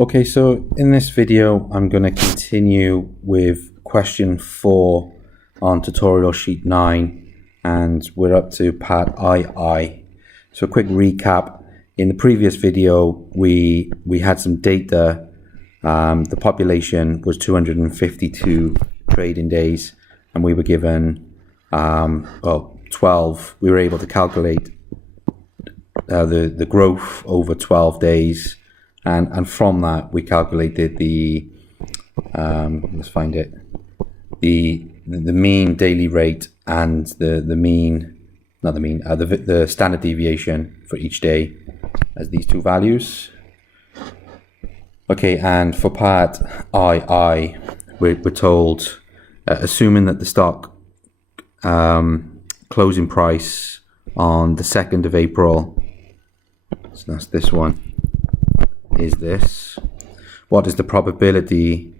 Okay, so in this video, I'm going to continue with question 4 on tutorial sheet 9, and we're up to part II. So a quick recap. In the previous video, we had some data. The population was 252 trading days, and we were given 12. We were able to calculate the growth over 12 days. And from that, we calculated the let's find it, the mean daily rate and the standard deviation for each day as these two values. Okay, and for part II, we're told, assuming that the stock closing price on the 2nd of April, so that's this one, is this. What is the probability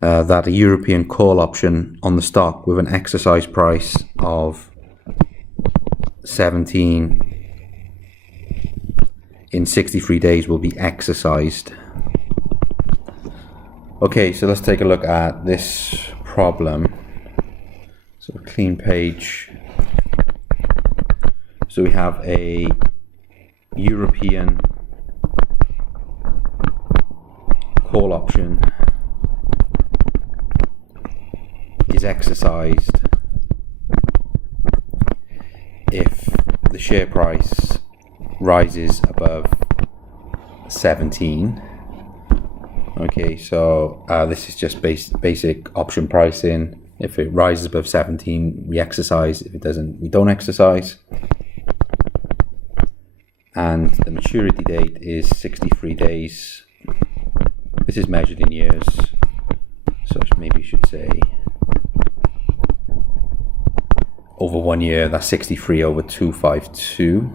that a European call option on the stock with an exercise price of 17 in 63 days will be exercised? Okay, so let's take a look at this problem. So a clean page. So we have a European call option is exercised if the share price rises above 17. Okay, so this is just basic option pricing. If it rises above 17, we exercise. If it doesn't, we don't exercise. And the maturity date is 63 days. This is measured in years, so maybe you should say over 1 year. That's 63 over 252.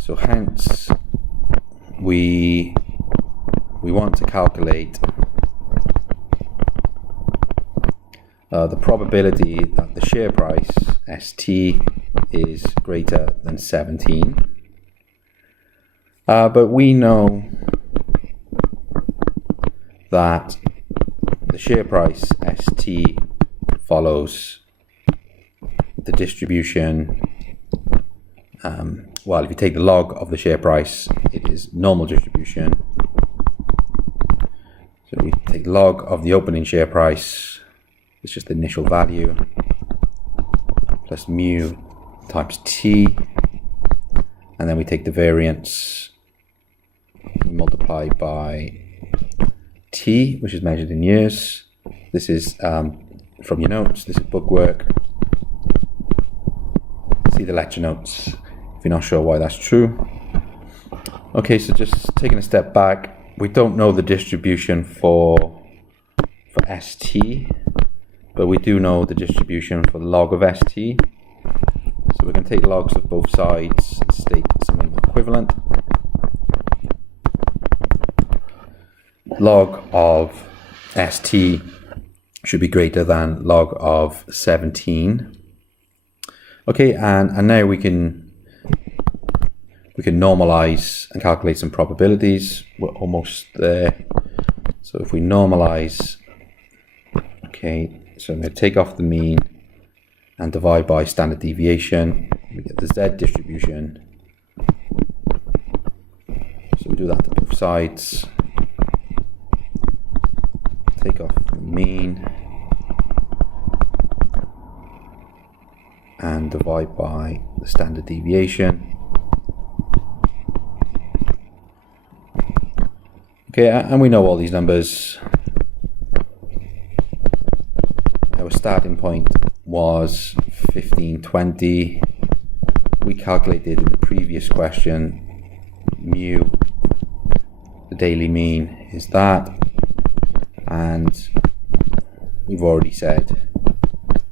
So hence we want to calculate the probability that the share price ST is greater than 17. But we know that the share price ST follows the distribution. Well, if you take the log of the share price, it is normal distribution. So we take log of the opening share price, it's just the initial value, plus mu times t, and then we take the variance, multiply by t, which is measured in years. This is from your notes, this is bookwork. See the lecture notes if you're not sure why that's true. Okay, so just taking a step back, we don't know the distribution for ST, but we do know the distribution for the log of ST. So we can take logs of both sides and state something equivalent. Log of ST should be greater than log of 17. Okay, and now we can normalize and calculate some probabilities. We're almost there. So if we normalize, okay, so I'm going to take off the mean and divide by standard deviation. We get the Z distribution. So we do that to both sides. Take off the mean and divide by the standard deviation. Okay, and we know all these numbers. Our starting point was 1520. We calculated in the previous question mu, the daily mean is that, and we've already said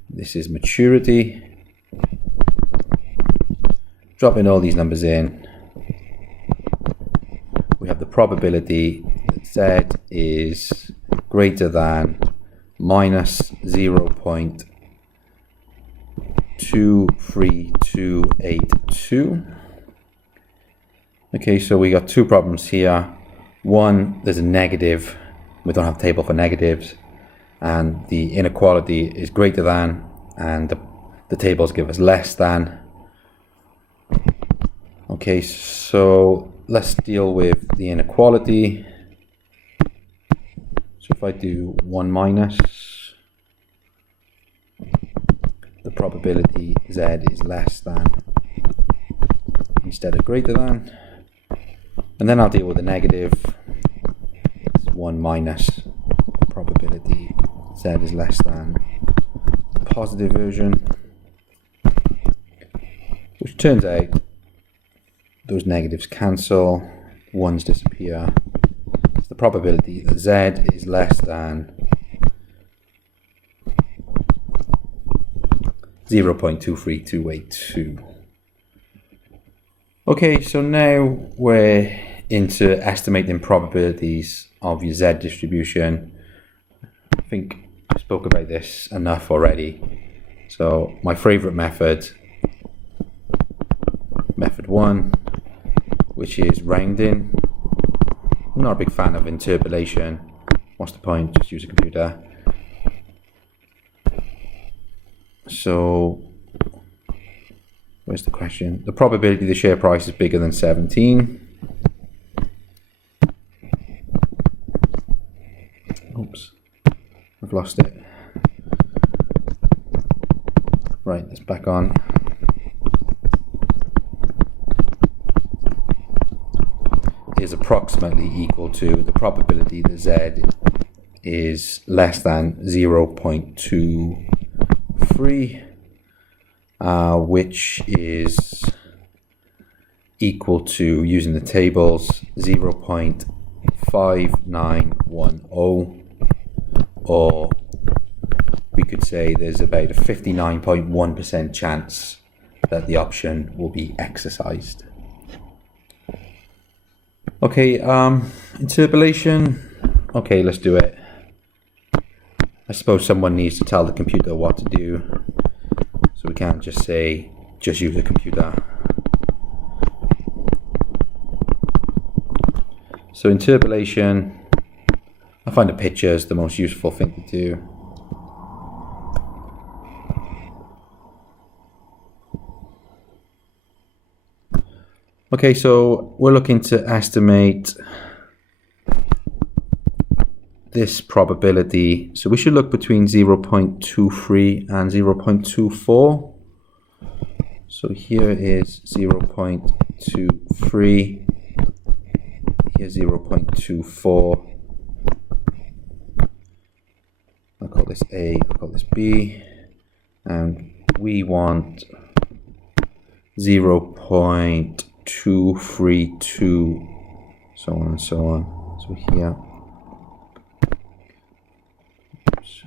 this is maturity. Dropping all these numbers in, we have the probability that Z is greater than minus 0.23282, Okay, so we got two problems here. One, there's a negative. We don't have a table for negatives, and the inequality is greater than, and the tables give us less than. Okay, so let's deal with the inequality. So if I do 1 minus, the probability z is less than instead of greater than. And then I'll deal with the negative. It's 1 minus probability z is less than the positive version, which turns out those negatives cancel, ones disappear. It's the probability that z is less than 0.23282. Okay, so now we're into estimating probabilities of your z distribution. I think I spoke about this enough already. So my favorite method 1, which is rounding. I'm not a big fan of interpolation. What's the point? Just use a computer. So where's the question? The probability the share price is bigger than 17. Oops, I've lost it. Right, it's back on. Is approximately equal to the probability that z is less than 0.23, which is equal to, using the tables, 0.5910, or we could say there's about a 59.1% chance that the option will be exercised. Okay, interpolation. Okay, let's do it. I suppose someone needs to tell the computer what to do, so we can't just say, just use the computer. So interpolation, I find a picture is the most useful thing to do. Okay, so we're looking to estimate this probability. So we should look between 0.23 and 0.24. So here is 0.23, here's 0.24. I'll call this A, I'll call this B, and we want 0.232, so on and so on. So here, so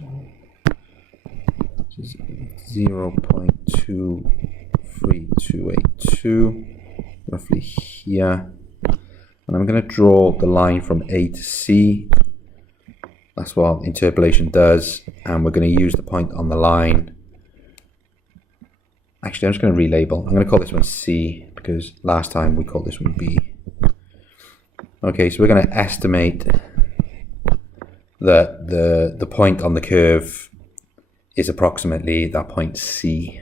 0.23282, roughly here. And I'm going to draw the line from A to C. That's what interpolation does. And we're going to use the point on the line. Actually, I'm just going to relabel. I'm going to call this one C, because last time we called this one B. Okay, so we're going to estimate that the point on the curve is approximately that point C.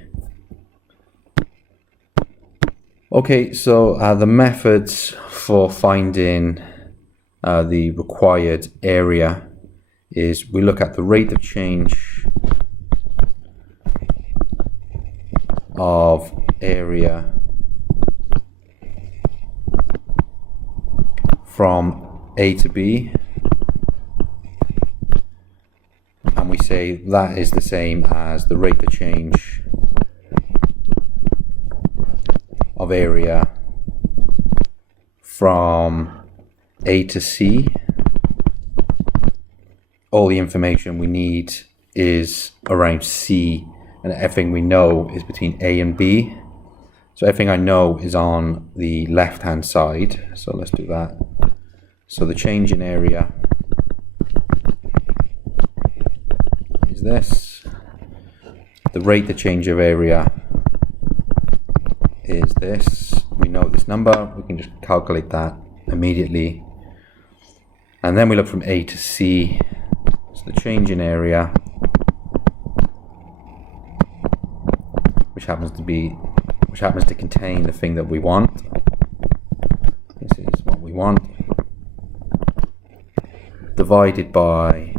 Okay, so the methods for finding the required area is we look at the rate of change of area from A to B, and we say that is the same as the rate of change of area from A to C. All the information we need is around C, and everything we know is between A and B. So everything I know is on the left hand side, so let's do that. So the change in area is this. The rate of change of area is this. we know this number, we can just calculate that immediately. And then we look from A to C, so the change in area, which happens to contain the thing that we want. This is what we want, divided by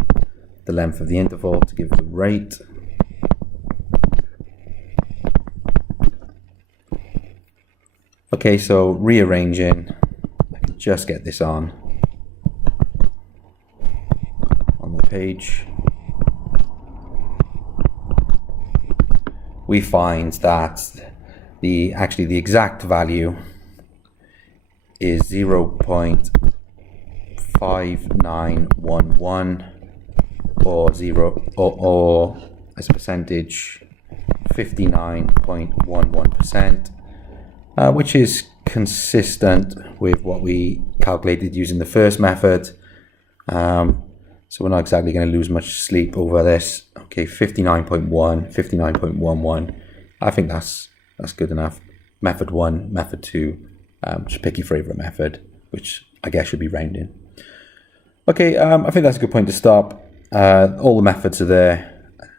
the length of the interval to give the rate. Okay, so rearranging, I can just get this on the page. We find that the exact value is 0.5911 or as a percentage 59.11%, which is consistent with what we calculated using the first method. So we're not exactly going to lose much sleep over this. Okay, 59.1, 59.11. I think that's good enough. Method 1, method 2, just pick your favorite method, which I guess should be rounding. Okay, I think that's a good point to stop. All the methods are there,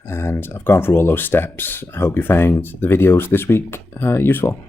and I've gone through all those steps. I hope you found the videos this week useful.